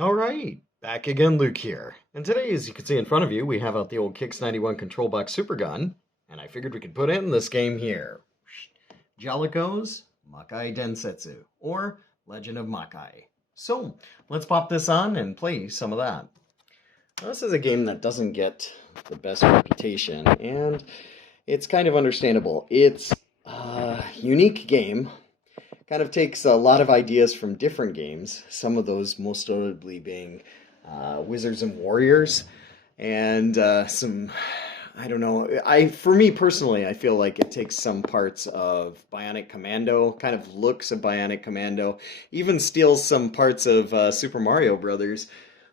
Alright, back again, Luke here. And today, as you can see in front of you, we have out the old Kix 91 Control Box Super Gun, and I figured we could put in this game here. Jaleco's Makai Densetsu, or Legend of Makai. So, let's pop this on and play some of that. Now, this is a game that doesn't get the best reputation, and it's kind of understandable. It's a unique game. Kind of takes a lot of ideas from different games, some of those most notably being Wizards and Warriors, and I don't know, for me personally, I feel like it takes some parts of Bionic Commando, kind of looks of Bionic Commando, even steals some parts of Super Mario Brothers.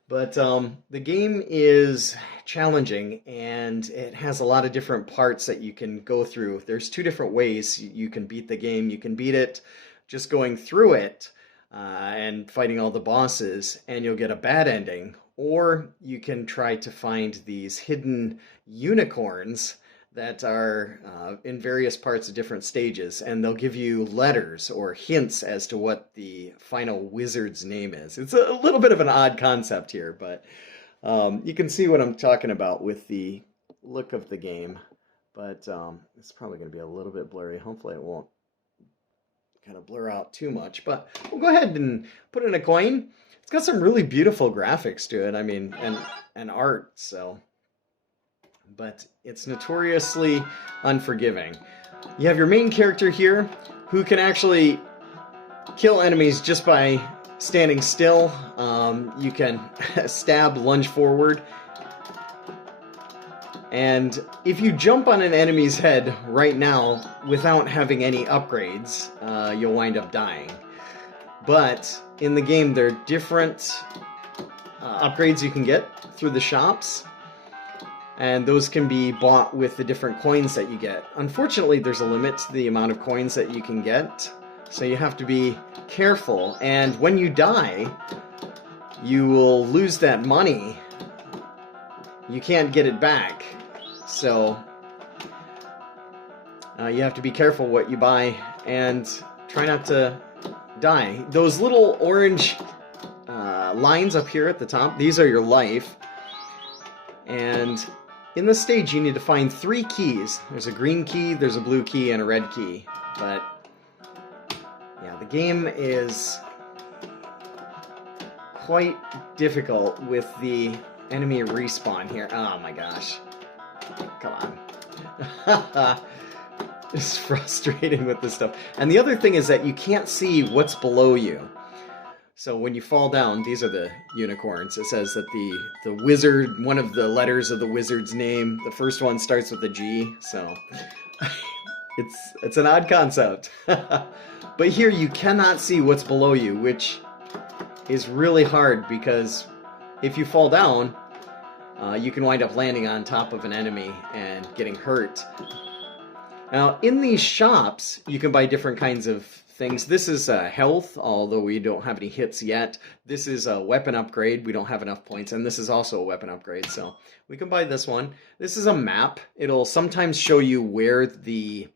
But the game is challenging, and it has a lot of different parts that you can go through. There's two different ways you can beat the game. You can beat it just going through it and fighting all the bosses, and you'll get a bad ending. Or you can try to find these hidden unicorns that are in various parts of different stages, and they'll give you letters or hints as to what the final wizard's name is. It's a little bit of an odd concept here, but you can see what I'm talking about with the look of the game. But it's probably going to be a little bit blurry. Hopefully it won't kind of blur out too much, but we'll go ahead and put in a coin. It's got some really beautiful graphics to it, I mean, and art, so. But it's notoriously unforgiving. You have your main character here, who can actually kill enemies just by standing still. You can stab, lunge forward. And if you jump on an enemy's head right now without having any upgrades, you'll wind up dying. But in the game, there are different upgrades you can get through the shops, and those can be bought with the different coins that you get. Unfortunately, there's a limit to the amount of coins that you can get, so you have to be careful. And when you die, you will lose that money. You can't get it back. So you have to be careful what you buy and try not to die. Those little orange lines up here at the top, these are your life. And in this stage you need to find 3 keys. There's a green key, there's a blue key, and a red key. But yeah, the game is quite difficult with the enemy respawn here. Oh my gosh. Come on. It's frustrating with this stuff. And the other thing is that you can't see what's below you. So when you fall down, these are the unicorns. It says that the wizard, one of the letters of the wizard's name, the first one starts with a G, so it's an odd concept. But here you cannot see what's below you, which is really hard because if you fall down, you can wind up landing on top of an enemy and getting hurt. Now, in these shops, you can buy different kinds of things. This is health, although we don't have any hits yet. This is a weapon upgrade. We don't have enough points. And this is also a weapon upgrade, so we can buy this one. This is a map. It'll sometimes show you where the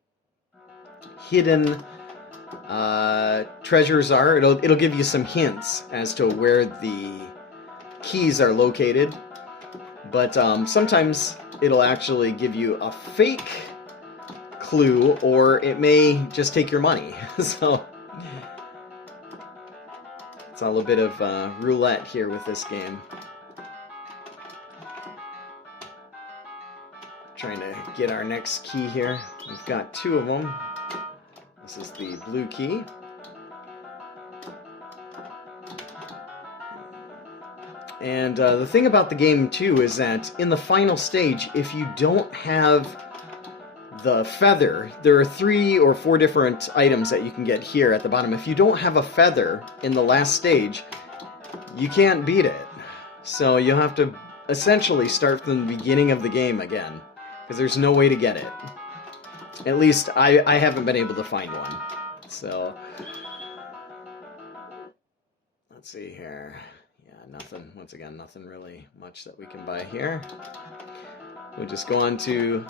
hidden treasures are. It'll give you some hints as to where the keys are located. But sometimes it'll actually give you a fake clue, or it may just take your money. So it's a little bit of roulette here with this game. Trying to get our next key here. We've got 2 of them. This is the blue key. And the thing about the game, too, is that in the final stage, if you don't have the feather, there are 3 or 4 different items that you can get here at the bottom. If you don't have a feather in the last stage, you can't beat it. So you'll have to essentially start from the beginning of the game again, because there's no way to get it. At least I haven't been able to find one. So let's see here. Nothing, once again, nothing really much that we can buy here. We'll just go on to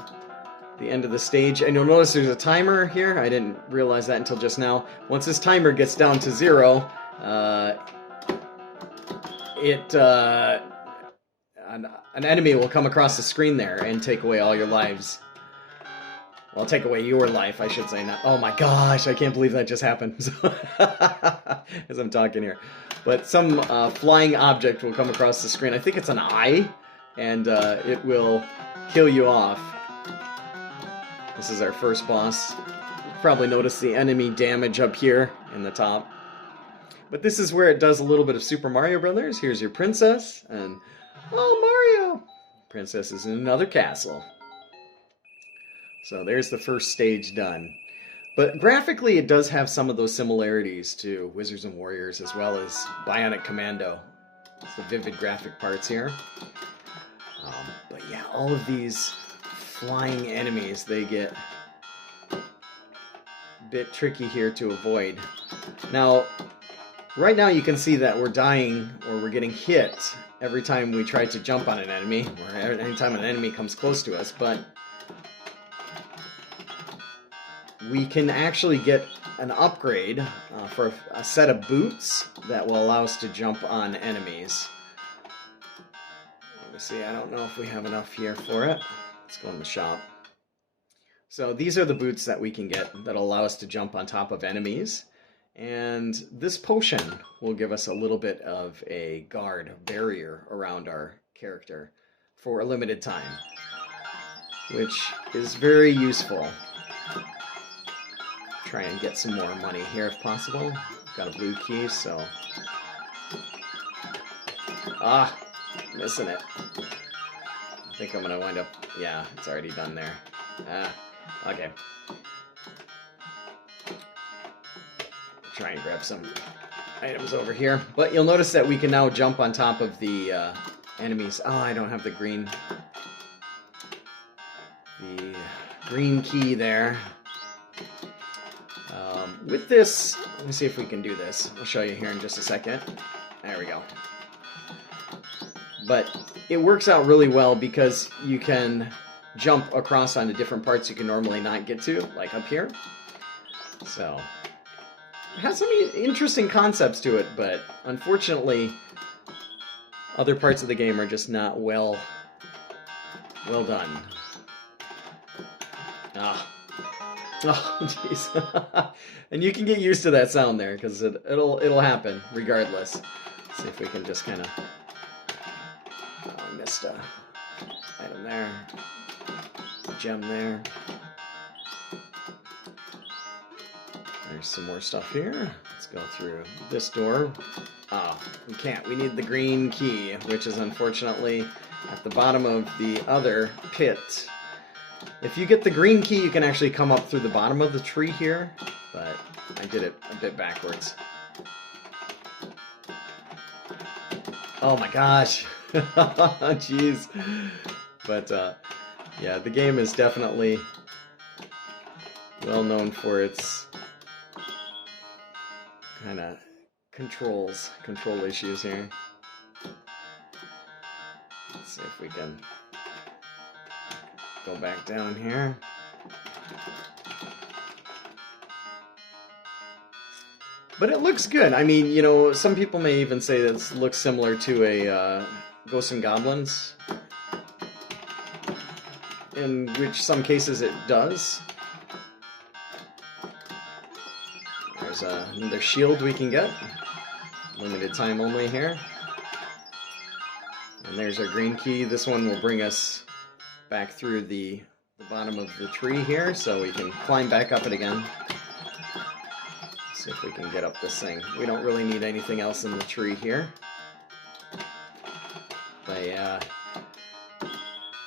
the end of the stage. And you'll notice there's a timer here. I didn't realize that until just now. Once this timer gets down to 0, an enemy will come across the screen there and take away all your lives. Well, take away your life, I should say. Not. Oh my gosh, I can't believe that just happened as I'm talking here. But some flying object will come across the screen. I think it's an eye, and it will kill you off. This is our first boss. You'll probably notice the enemy damage up here in the top. But this is where it does a little bit of Super Mario Brothers. Here's your princess, and oh, Mario! Princess is in another castle. So there's the first stage done. But graphically, it does have some of those similarities to Wizards and Warriors, as well as Bionic Commando. It's the vivid graphic parts here. But yeah, all of these flying enemies, they get a bit tricky here to avoid. Now, right now you can see that we're dying, or we're getting hit every time we try to jump on an enemy, or anytime an enemy comes close to us, but we can actually get an upgrade for a set of boots that will allow us to jump on enemies. Let me see, I don't know if we have enough here for it. Let's go in the shop. So these are the boots that we can get that allow us to jump on top of enemies. And this potion will give us a little bit of a guard, a barrier around our character for a limited time, which is very useful. Try and get some more money here if possible. Got a blue key, so... Ah! Missing it. I think I'm gonna wind up... Yeah, it's already done there. Ah, okay. Try and grab some items over here. But you'll notice that we can now jump on top of the enemies. Oh, I don't have the green key there. With this, let me see if we can do this. I'll show you here in just a second. There we go. But it works out really well because you can jump across onto different parts you can normally not get to, like up here. So, it has some interesting concepts to it, but unfortunately, other parts of the game are just not well done. Ah. Oh, jeez. And you can get used to that sound there, because it'll happen regardless. Let's see if we can just kind of... Oh, I missed a item there. Gem there. There's some more stuff here. Let's go through this door. Oh, we can't. We need the green key, which is unfortunately at the bottom of the other pit. If you get the green key, you can actually come up through the bottom of the tree here, but I did it a bit backwards. Oh my gosh. Jeez. But, yeah, the game is definitely well known for its kind of control issues here. Let's see if we can go back down here. But it looks good. I mean, you know, some people may even say this looks similar to a Ghosts and Goblins, in which some cases it does. There's another shield we can get. Limited time only here. And there's our green key. This one will bring us back through the bottom of the tree here, so we can climb back up it again. See if we can get up this thing. We don't really need anything else in the tree here. But yeah,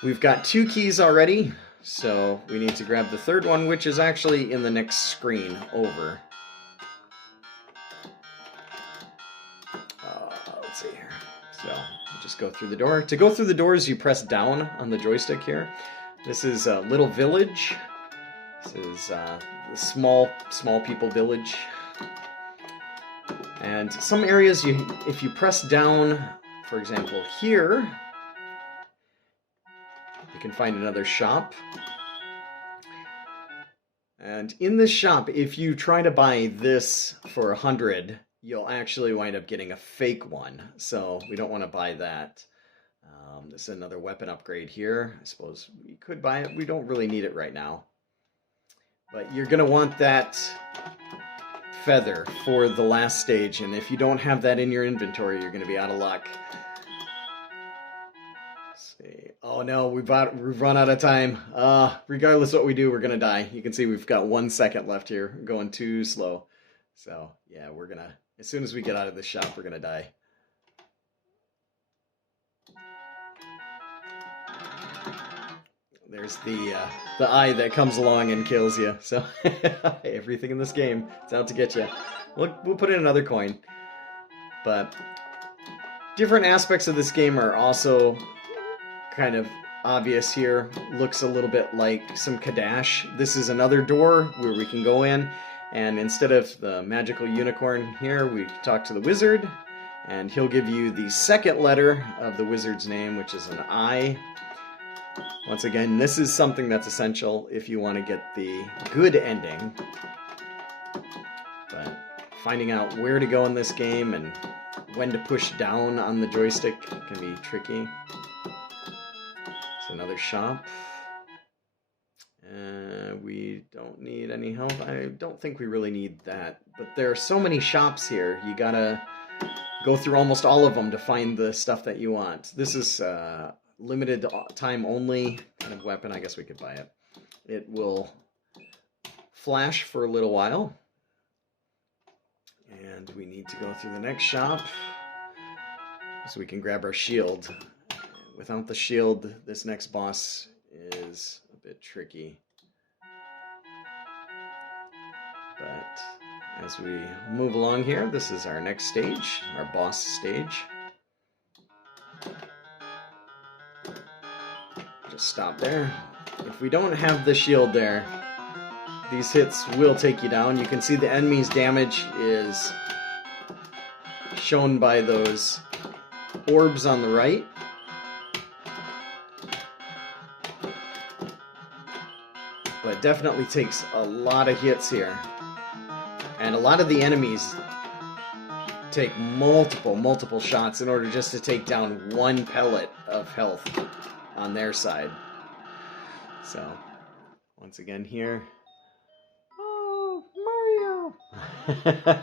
we've got 2 keys already, so we need to grab the third one, which is actually in the next screen over. Let's see here. So, just go through the door. To go through the doors, you press down on the joystick here. This is a little village. This is the small people village. And some areas, if you press down, for example, here, you can find another shop. And in this shop, if you try to buy this for 100, you'll actually wind up getting a fake one. So we don't want to buy that. This is another weapon upgrade here. I suppose we could buy it. We don't really need it right now. But you're going to want that feather for the last stage. And if you don't have that in your inventory, you're going to be out of luck. Let's see. Oh no, we've run out of time. Regardless of what we do, we're going to die. You can see we've got 1 second left here. We're going too slow. So yeah, we're going to, as soon as we get out of this shop, we're going to die. There's the eye that comes along and kills you. So everything in this game, it's out to get you. We'll put in another coin. But different aspects of this game are also kind of obvious here. Looks a little bit like some Cadash. This is another door where we can go in. And instead of the magical unicorn here, we talk to the wizard. And he'll give you the second letter of the wizard's name, which is an I. Once again, this is something that's essential if you want to get the good ending. But finding out where to go in this game and when to push down on the joystick can be tricky. It's another shop. We don't need any help. I don't think we really need that. But there are so many shops here. You gotta go through almost all of them to find the stuff that you want. This is limited time only kind of weapon. I guess we could buy it. It will flash for a little while. And we need to go through the next shop so we can grab our shield. Without the shield, this next boss is a bit tricky. But as we move along here, this is our next stage, our boss stage. Just stop there. If we don't have the shield there, these hits will take you down. You can see the enemy's damage is shown by those orbs on the right. But it definitely takes a lot of hits here. And a lot of the enemies take multiple shots in order just to take down one pellet of health on their side. So, once again here. Oh, Mario!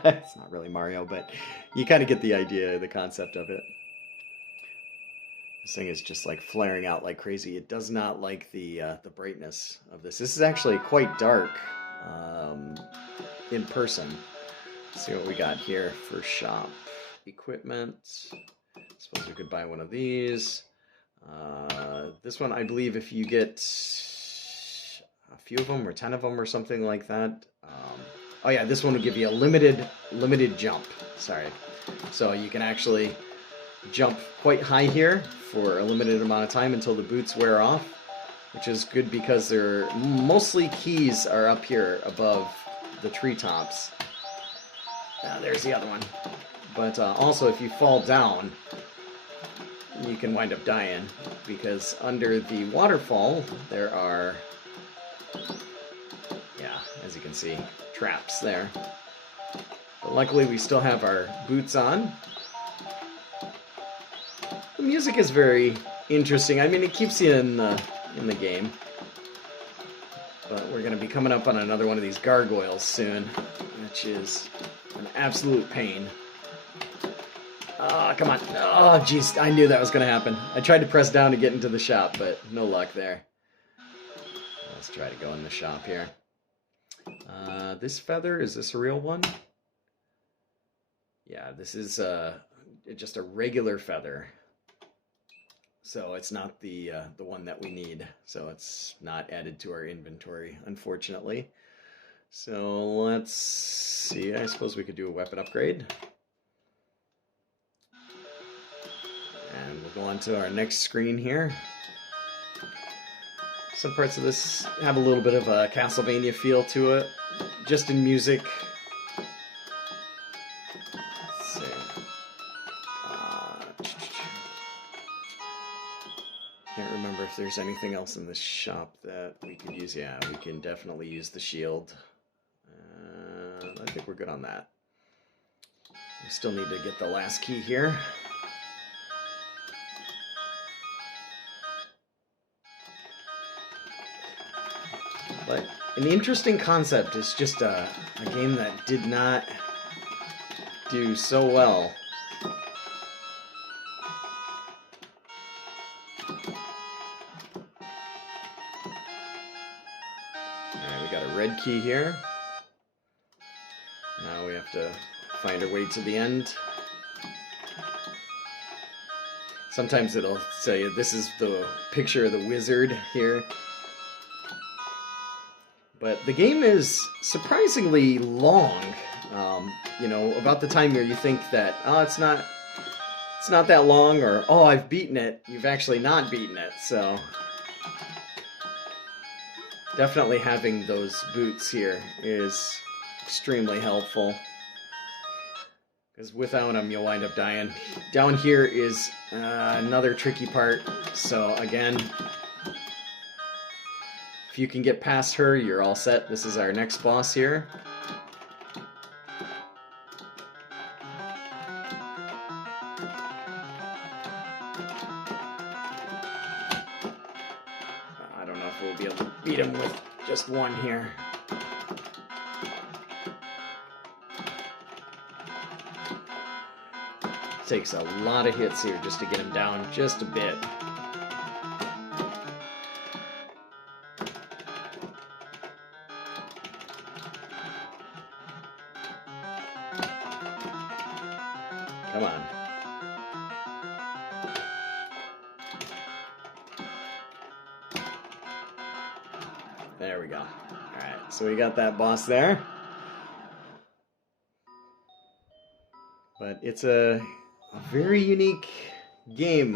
It's not really Mario, but you kind of get the idea, the concept of it. This thing is just like flaring out like crazy. It does not like the brightness of this. This is actually quite dark in person. Let's see what we got here for shop. Equipment. Suppose we could buy one of these. This one, I believe, if you get a few of them or 10 of them or something like that. Oh yeah, this one will give you a limited jump. Sorry. So you can actually jump quite high here for a limited amount of time until the boots wear off, which is good because they're mostly keys are up here above the treetops. There's the other one. But also, if you fall down, you can wind up dying because under the waterfall there are, yeah, as you can see, traps there. But luckily we still have our boots on. The music is very interesting. I mean, it keeps you in the game. But we're going to be coming up on another one of these gargoyles soon, which is an absolute pain. Oh, come on. Oh, jeez. I knew that was going to happen. I tried to press down to get into the shop, but no luck there. Let's try to go in the shop here. This feather, is this a real one? Yeah, this is just a regular feather. So it's not the one that we need. So it's not added to our inventory, unfortunately. So let's see. I suppose we could do a weapon upgrade. And we'll go on to our next screen here. Some parts of this have a little bit of a Castlevania feel to it, just in music. Let's see. Can't remember if there's anything else in this shop that we could use. Yeah, we can definitely use the shield. I think we're good on that. We still need to get the last key here. But an interesting concept is just a game that did not do so well. Alright, we got a red key here. Now we have to find our way to the end. Sometimes it'll say this is the picture of the wizard here. But the game is surprisingly long. You know, about the time where you think that, oh, it's not that long, or, oh, I've beaten it. You've actually not beaten it, so definitely having those boots here is extremely helpful. Because without them, you'll wind up dying. Down here is another tricky part. So again, if you can get past her, you're all set. This is our next boss here. I don't know if we'll be able to beat him with just one here. Takes a lot of hits here just to get him down just a bit. Come on. There we go. Alright, so we got that boss there. But it's a very unique game,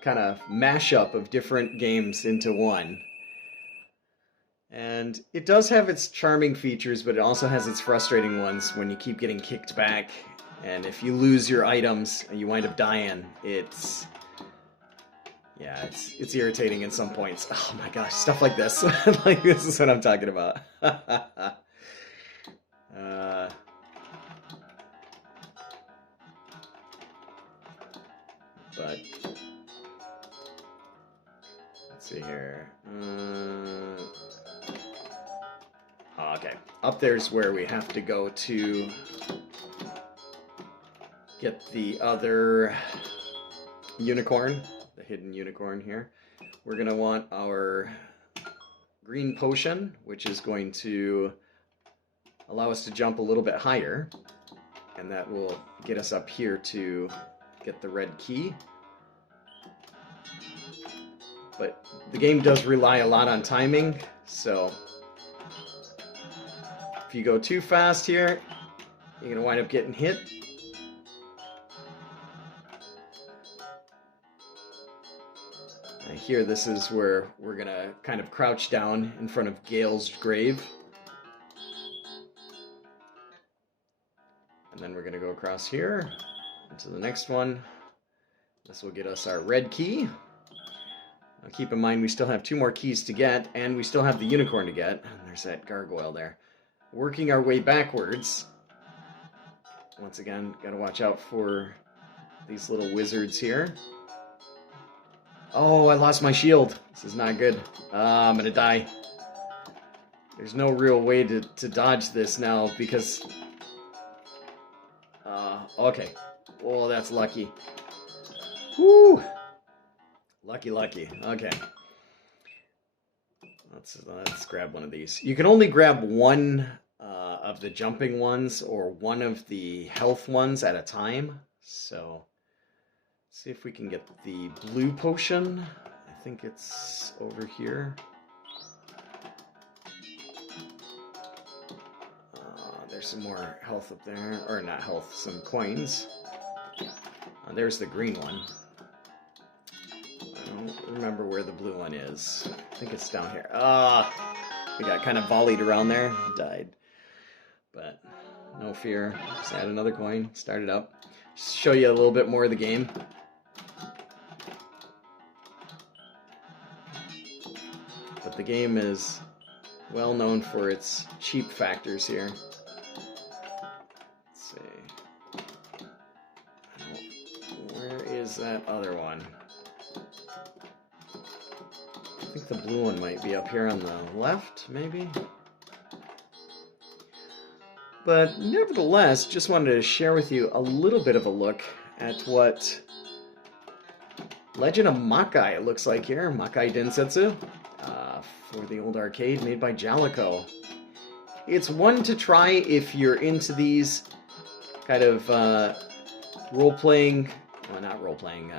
kind of mashup of different games into one. And it does have its charming features, but it also has its frustrating ones when you keep getting kicked back. And if you lose your items and you wind up dying, it's irritating at some points. Oh my gosh, stuff like this. Like, this is what I'm talking about. But let's see here. Oh, okay. Up there's where we have to go to get the other unicorn, the hidden unicorn here. We're going to want our green potion, which is going to allow us to jump a little bit higher, and that will get us up here to get the red key. But the game does rely a lot on timing, so if you go too fast here, you're going to wind up getting hit. And here, this is where we're going to kind of crouch down in front of Gale's grave. And then we're going to go across here into the next one. This will get us our red key. Now keep in mind we still have 2 more keys to get, and we still have the unicorn to get. And there's that gargoyle there. Working our way backwards. Once again, gotta watch out for these little wizards here. Oh, I lost my shield. This is not good. I'm gonna die. There's no real way to dodge this now because... okay. Oh, that's lucky. Woo! Lucky. Okay. Let's grab one of these. You can only grab one of the jumping ones or one of the health ones at a time. So, see if we can get the blue potion. I think it's over here. There's some more health up there. Or not health, some coins. There's the green one. I don't remember where the blue one is. I think it's down here. We got kind of volleyed around there. Died. But no fear. Just add another coin. Start it up. Just show you a little bit more of the game. But the game is well known for its cheap factors here. Let's see. is that other one? I think the blue one might be up here on the left, maybe? But nevertheless, just wanted to share with you a little bit of a look at what Legend of Makai looks like here. Makai Densetsu for the old arcade made by Jaleco. It's one to try if you're into these kind of role-playing, well, not role-playing,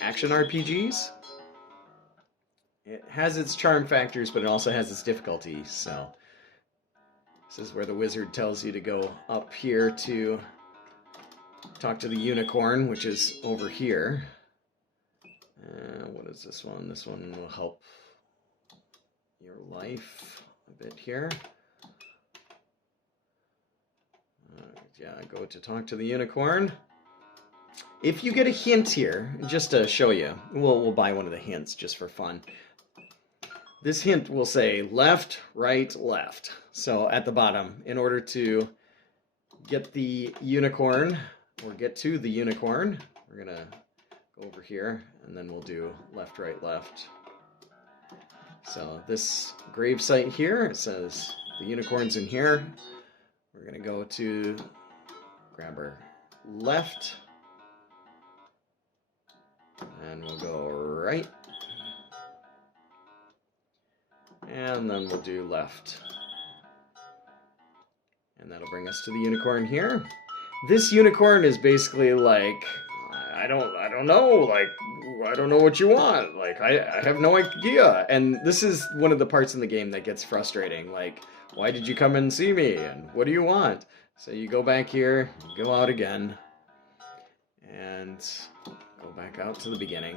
action RPGs. It has its charm factors, but it also has its difficulties, so this is where the wizard tells you to go up here to talk to the unicorn, which is over here. What is this one? This one will help your life a bit here. Yeah, go to talk to the unicorn. If you get a hint here, just to show you, we'll buy one of the hints just for fun. This hint will say left, right, left. So at the bottom, in order to get the unicorn, or get to the unicorn, we're gonna go over here, and then we'll do left, right, left. So this grave site here, it says the unicorn's in here. We're gonna go to grab our left, and we'll go right. And then we'll do left. And that'll bring us to the unicorn here. This unicorn is basically like, I don't know, like, I don't know what you want. Like, I have no idea. And this is one of the parts in the game that gets frustrating. Like, why did you come and see me? And what do you want? So you go back here, go out again, and go back out to the beginning.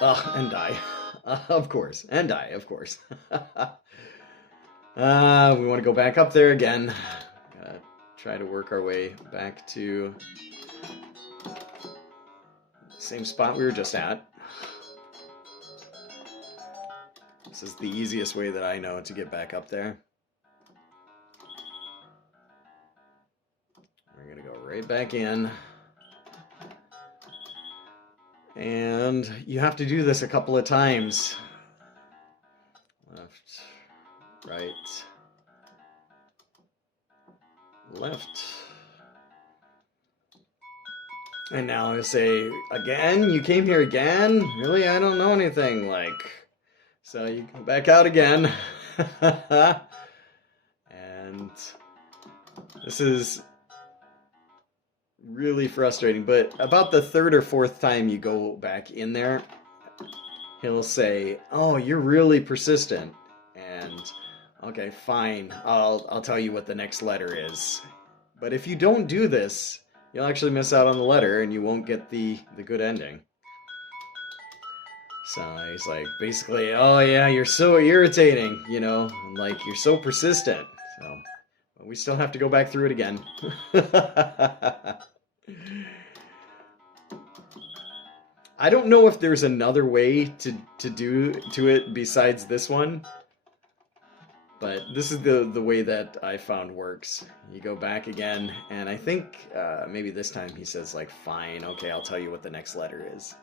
And die. Of course. And die, of course. We want to go back up there again. Gotta try to work our way back to the same spot we were just at. This is the easiest way that I know to get back up there. We're gonna go right back in. And you have to do this a couple of times. Left, right, left. And now I say, again? You came here again? Really? I don't know anything. Like, so you go back out again. And this is really frustrating, but about the third or fourth time you go back in there, he'll say, oh, you're really persistent, and okay, fine, I'll tell you what the next letter is. But if you don't do this, you'll actually miss out on the letter and you won't get the good ending. So he's like, basically, oh yeah, you're so irritating, you know, like you're so persistent. So but we still have to go back through it again. I don't know if there's another way to do it besides this one, but this is the way that I found works. You go back again, and I think maybe this time he says like, fine, okay, I'll tell you what the next letter is.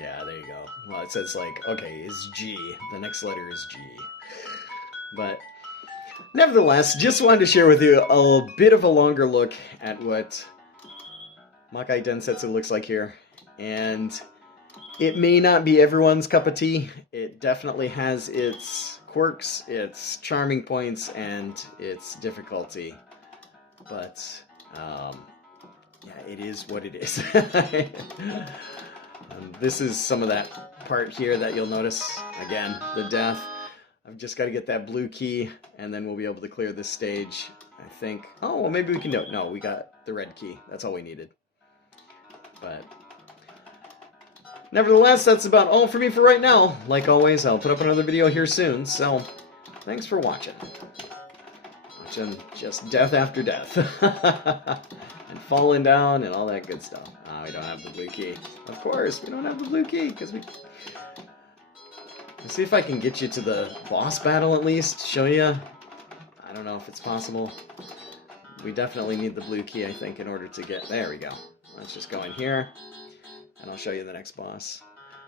Yeah, there you go. Well, it says like, okay, it's G. The next letter is G. But nevertheless, just wanted to share with you a bit of a longer look at what Makai Densetsu looks like here. And it may not be everyone's cup of tea. It definitely has its quirks, its charming points, and its difficulty. But, yeah, it is what it is. This is some of that part here that you'll notice. Again, the death. I've just got to get that blue key, and then we'll be able to clear this stage, I think. Oh, well, maybe we can do it. No, we got the red key. That's all we needed. But nevertheless, that's about all for me for right now. Like always, I'll put up another video here soon, so thanks for watching. Watching just death after death. And falling down and all that good stuff. Ah, we don't have the blue key. Of course, we don't have the blue key, because we... Let's see if I can get you to the boss battle at least, show you. don't know if it's possible. We definitely need the blue key, I think, in order to get... There we go. Let's just go in here, and I'll show you the next boss.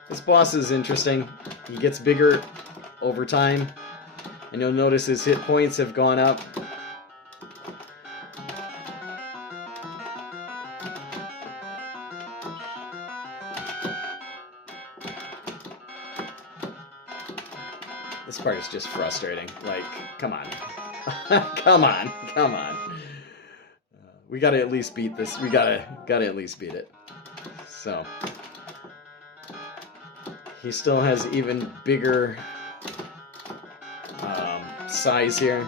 This boss is interesting. He gets bigger over time, and you'll notice his hit points have gone up. This part is just frustrating. Like, come on. Come on. Come on. We gotta at least beat this. We gotta at least beat it. So. He still has even bigger size here.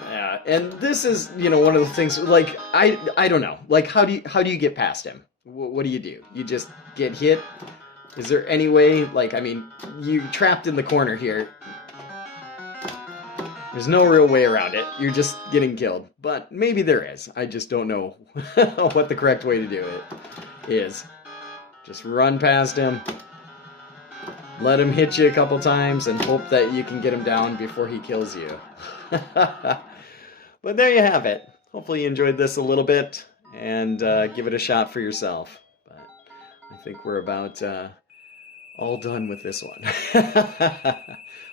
Yeah, and this is, you know, one of the things, like, I don't know. Like, how do you get past him? What do? You just get hit? Is there any way, like, I mean, you're trapped in the corner here. There's no real way around it. You're just getting killed. But maybe there is. I just don't know what the correct way to do it is. Just run past him. Let him hit you a couple times and hope that you can get him down before he kills you. But there you have it. Hopefully you enjoyed this a little bit and give it a shot for yourself. But I think we're about all done with this one.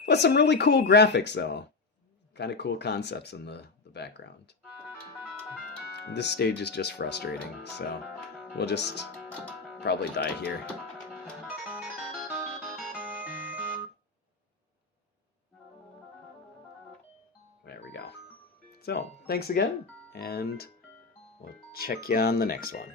With some really cool graphics, though. Kind of cool concepts in the background. This stage is just frustrating, so we'll just probably die here. There we go. So, thanks again, and we'll check you on the next one.